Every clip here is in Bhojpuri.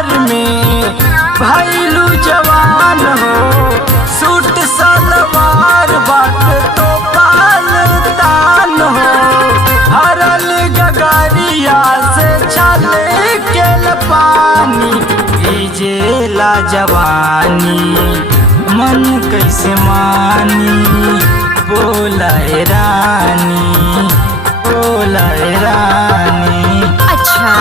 उम्र में भैलू जवान हो। सूट सलवार बाट तो पाल तान हो। हरल गगरिया से छले के पानी भीजेला जवानी मन कैसे मानी। बोला रानी बोला रानी। अच्छा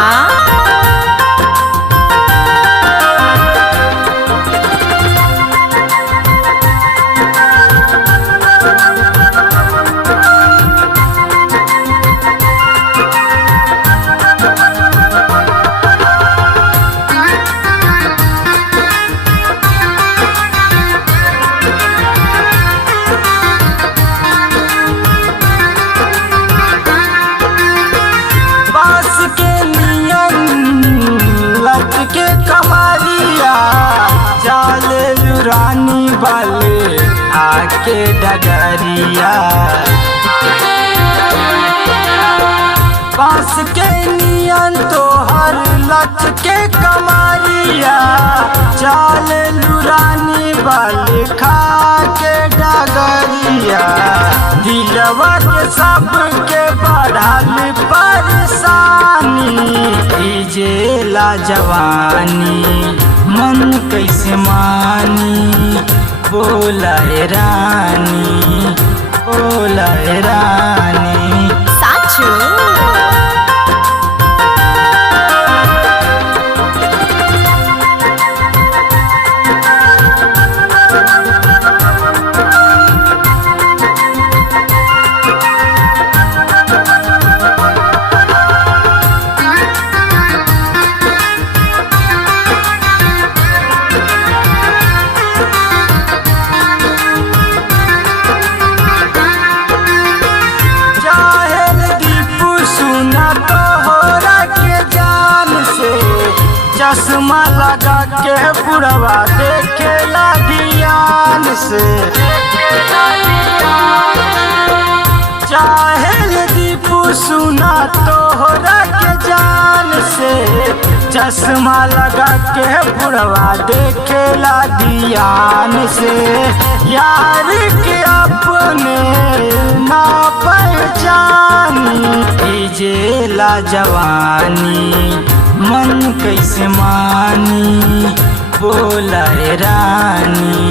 के कमरिया जाले रानी वाले आके डगरिया। बांस के नियन तो हर लच के कमरिया जाले रानी वाले खा के डगरिया। दिलवा के सबके बढ़ल परेशानी भीजेला जवानी मन कैसे मानी। बोला रानी बोला रानी। साचू चश्मा लगा के बुढ़वा देखेला ध्यान से। चाहेल दीपू सुना तोहरा के जान से। चश्मा लगा के बुढ़वा देखेला ध्यान से। यार के अपने ना पहचानी भीजेला जवानी मन कैसे मानी। बोला रानी